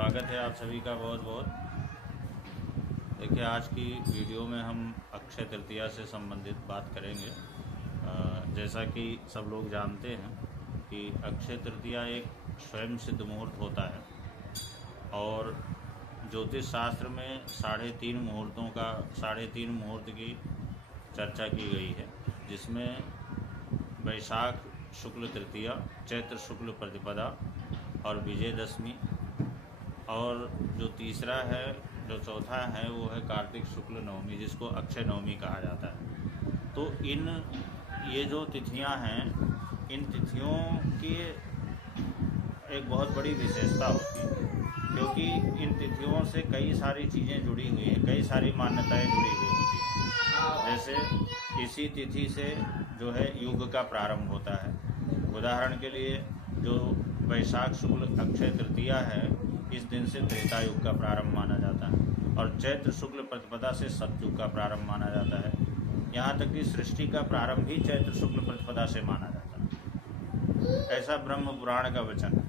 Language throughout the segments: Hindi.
स्वागत है आप सभी का बहुत बहुत। देखिए, आज की वीडियो में हम अक्षय तृतीया से संबंधित बात करेंगे। जैसा कि सब लोग जानते हैं कि अक्षय तृतीया एक स्वयं सिद्ध मुहूर्त होता है और ज्योतिष शास्त्र में 3.5 मुहूर्त की चर्चा की गई है, जिसमें वैशाख शुक्ल तृतीया, चैत्र शुक्ल प्रतिपदा और विजयदशमी, और जो तीसरा है, जो चौथा है, वो है कार्तिक शुक्ल नवमी, जिसको अक्षय नवमी कहा जाता है। तो ये जो तिथियां हैं, इन तिथियों की एक बहुत बड़ी विशेषता होती है, क्योंकि इन तिथियों से कई सारी चीज़ें जुड़ी हुई हैं, कई सारी मान्यताएं जुड़ी हुई होती हैं। जैसे इसी तिथि से जो है युग का प्रारंभ होता है। उदाहरण के लिए जो वैशाख शुक्ल अक्षय तृतीया है, इस दिन से त्रेता युग का प्रारंभ माना जाता है, और चैत्र शुक्ल प्रतिपदा से सतयुग का प्रारंभ माना जाता है। यहाँ तक कि सृष्टि का प्रारंभ ही चैत्र शुक्ल प्रतिपदा से माना जाता है, ऐसा ब्रह्म पुराण का वचन है।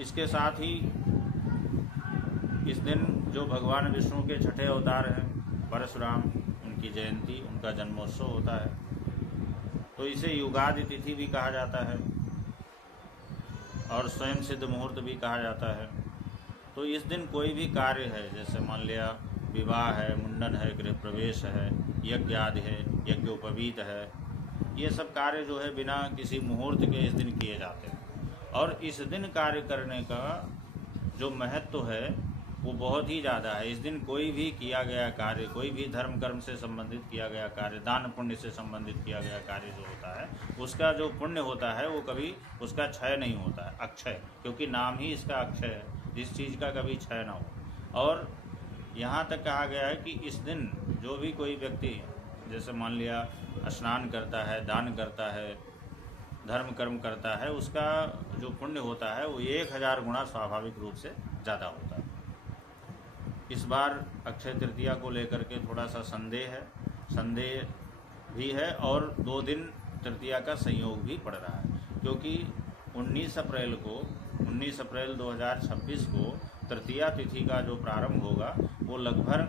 इसके साथ ही इस दिन जो भगवान विष्णु के छठे अवतार हैं परशुराम, उनकी जयंती, उनका जन्मोत्सव होता है, तो इसे युगादि तिथि भी कहा जाता है और स्वयं सिद्ध मुहूर्त भी कहा जाता है। तो इस दिन कोई भी कार्य है, जैसे मान लिया विवाह है, मुंडन है, गृह प्रवेश है, यज्ञ आदि है, यज्ञोपवीत है, ये सब कार्य जो है बिना किसी मुहूर्त के इस दिन किए जाते हैं। और इस दिन कार्य करने का जो महत्व है वो बहुत ही ज़्यादा है। इस दिन कोई भी किया गया कार्य, कोई भी धर्म कर्म से संबंधित किया गया कार्य, दान पुण्य से संबंधित किया गया कार्य जो होता है, उसका जो पुण्य होता है वो कभी उसका क्षय नहीं होता है, अक्षय, क्योंकि नाम ही इसका अक्षय है, जिस चीज़ का कभी क्षय ना हो। और यहाँ तक कहा गया है कि इस दिन जो भी कोई व्यक्ति, जैसे मान लिया स्नान करता है, दान करता है, धर्म कर्म करता है, उसका जो पुण्य होता है वो 1000 गुना स्वाभाविक रूप से ज़्यादा होता है। इस बार अक्षय तृतीया को लेकर के थोड़ा सा संदेह भी है, और 2 दिन तृतीया का संयोग भी पड़ रहा है, क्योंकि 19 अप्रैल 2026 को तृतीया तिथि का जो प्रारंभ होगा वो लगभग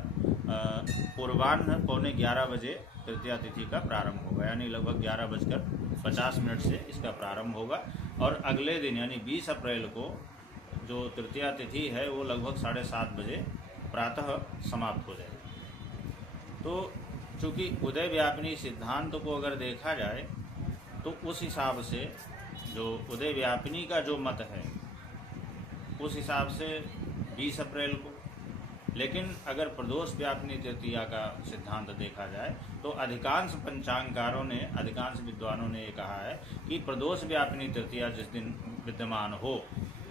पूर्वाह्न 11:15 बजे तृतीया तिथि का प्रारंभ होगा, यानी लगभग 11:50 से इसका प्रारंभ होगा। और अगले दिन यानी 20 अप्रैल को जो तृतीया तिथि है वो लगभग 7:30 बजे प्रातः समाप्त हो जाएगी। तो चूँकि उदय व्यापिनी सिद्धांत को अगर देखा जाए तो उस हिसाब से जो उदय व्यापिनी का जो मत है उस हिसाब से 20 अप्रैल को, लेकिन अगर प्रदोष व्यापिनी तृतीया का सिद्धांत देखा जाए तो अधिकांश पंचांगकारों ने, अधिकांश विद्वानों ने ये कहा है कि प्रदोष व्यापिनी तृतीया जिस दिन विद्यमान हो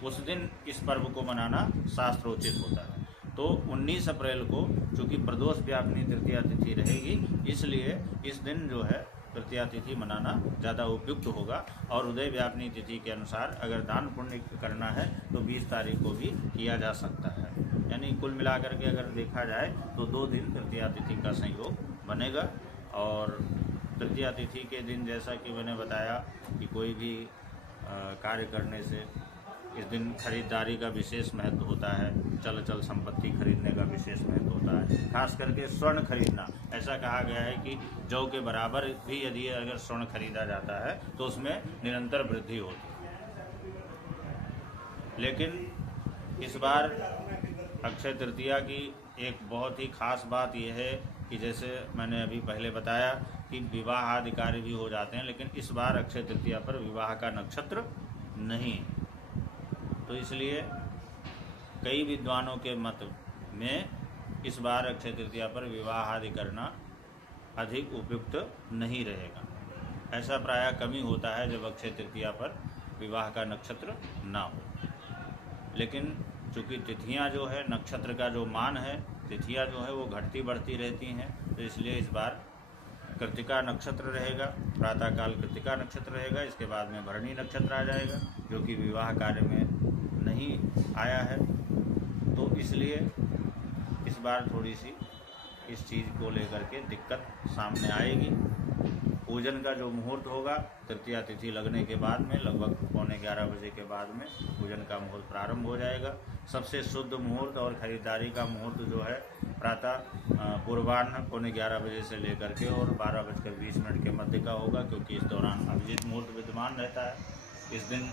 उस दिन इस पर्व को मनाना शास्त्रोचित होता है। तो 19 अप्रैल को चूँकि प्रदोष व्यापिनी तृतीया तिथि रहेगी, इसलिए इस दिन जो है तृतीया तिथि मनाना ज़्यादा उपयुक्त होगा। और उदय व्यापिनी तिथि के अनुसार अगर दान पुण्य करना है तो 20 तारीख को भी किया जा सकता है। यानी कुल मिलाकर के अगर देखा जाए तो 2 दिन तृतीया तिथि का संयोग बनेगा। और तृतीया तिथि के दिन, जैसा कि मैंने बताया कि कोई भी कार्य करने से इस दिन खरीदारी का विशेष महत्व होता है, चल संपत्ति खरीदने का विशेष महत्व होता है, खास करके स्वर्ण खरीदना। ऐसा कहा गया है कि जौ के बराबर भी यदि अगर स्वर्ण खरीदा जाता है तो उसमें निरंतर वृद्धि होती है। लेकिन इस बार अक्षय तृतीया की एक बहुत ही खास बात यह है कि जैसे मैंने अभी पहले बताया कि विवाह आदि कार्य भी हो जाते हैं, लेकिन इस बार अक्षय तृतीया पर विवाह का नक्षत्र नहीं है। तो इसलिए कई विद्वानों के मत में इस बार अक्षय तृतीया पर विवाह आदि करना अधिक उपयुक्त नहीं रहेगा। ऐसा प्रायः कमी होता है जब अक्षय तृतीया पर विवाह का नक्षत्र ना हो। लेकिन चूँकि तिथियां जो है, नक्षत्र का जो मान है, तिथियां जो है वो घटती बढ़ती रहती हैं, तो इसलिए इस बार कृतिका नक्षत्र रहेगा, प्रातःकाल कृतिका नक्षत्र रहेगा, इसके बाद में भरणी नक्षत्र आ जाएगा, जो कि विवाह कार्य में नहीं आया है। तो इसलिए इस बार थोड़ी सी इस चीज़ को लेकर के दिक्कत सामने आएगी। पूजन का जो मुहूर्त होगा तृतीया तिथि लगने के बाद में लगभग 11:15 बजे के बाद में पूजन का मुहूर्त प्रारंभ हो जाएगा। सबसे शुद्ध मुहूर्त और खरीदारी का मुहूर्त जो है प्रातः पूर्वाह्न 11:15 बजे से लेकर के और 12:20 के मध्य का होगा, क्योंकि इस दौरान अभिजित मुहूर्त विद्यमान रहता है। इस दिन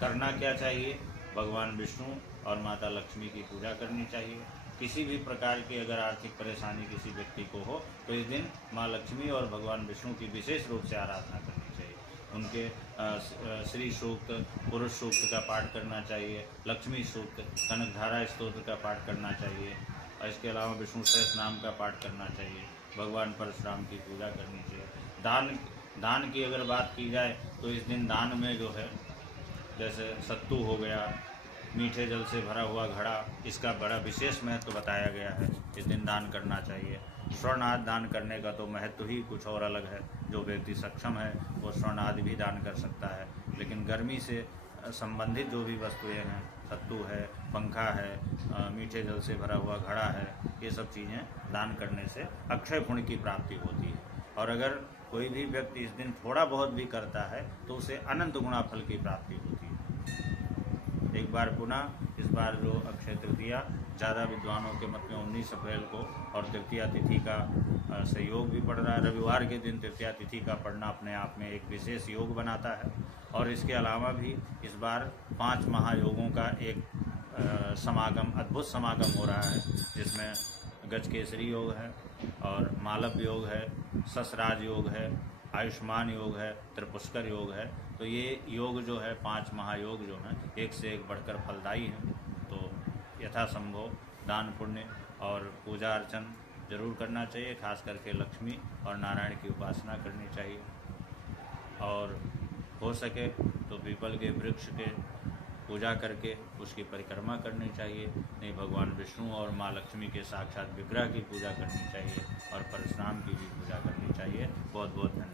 करना क्या चाहिए? भगवान विष्णु और माता लक्ष्मी की पूजा करनी चाहिए। किसी भी प्रकार की अगर आर्थिक परेशानी किसी व्यक्ति को हो तो इस दिन माँ लक्ष्मी और भगवान विष्णु की विशेष रूप से आराधना करनी चाहिए। उनके श्री सूक्त, पुरुष सूक्त का पाठ करना चाहिए, लक्ष्मी सूक्त, कनकधारा स्तोत्र का पाठ करना चाहिए और इसके अलावा विष्णु सहस्र नाम का पाठ करना चाहिए। भगवान परशुराम की पूजा करनी चाहिए। दान की अगर बात की जाए तो इस दिन दान में जो है जैसे सत्तू हो गया, मीठे जल से भरा हुआ घड़ा, इसका बड़ा विशेष महत्व बताया गया है। इस दिन दान करना चाहिए। स्वर्ण आदि दान करने का तो महत्व ही कुछ और अलग है। जो व्यक्ति सक्षम है वो स्वर्ण आदि भी दान कर सकता है, लेकिन गर्मी से संबंधित जो भी वस्तुएं हैं, सत्तू है, पंखा है, मीठे जल से भरा हुआ घड़ा है, ये सब चीज़ें दान करने से अक्षय पुण्य की प्राप्ति होती है। और अगर कोई भी व्यक्ति इस दिन थोड़ा बहुत भी करता है तो उसे अनंत गुणा फल की प्राप्ति होती है। एक बार पुनः इस बार जो अक्षय तृतीया ज़्यादा विद्वानों के मत में 19 अप्रैल को और तृतीया तिथि का संयोग भी पड़ रहा है। रविवार के दिन तृतीया तिथि का पढ़ना अपने आप में एक विशेष योग बनाता है। और इसके अलावा भी इस बार 5 महायोगों का एक समागम, अद्भुत समागम हो रहा है, जिसमें गजकेसरी योग है और मालव योग है, ससराज योग है, आयुष्मान योग है, त्रिपुष्कर योग है। तो ये योग जो है 5 महायोग जो हैं एक से एक बढ़कर फलदायी हैं। तो यथासंभव दान पुण्य और पूजा अर्चन जरूर करना चाहिए। खास करके लक्ष्मी और नारायण की उपासना करनी चाहिए और हो सके तो पीपल के वृक्ष के पूजा करके उसकी परिक्रमा करनी चाहिए। नहीं, भगवान विष्णु और माँ लक्ष्मी के साक्षात विग्रह की पूजा करनी चाहिए और परशुराम की भी पूजा करनी चाहिए। बहुत बहुत धन्यवाद।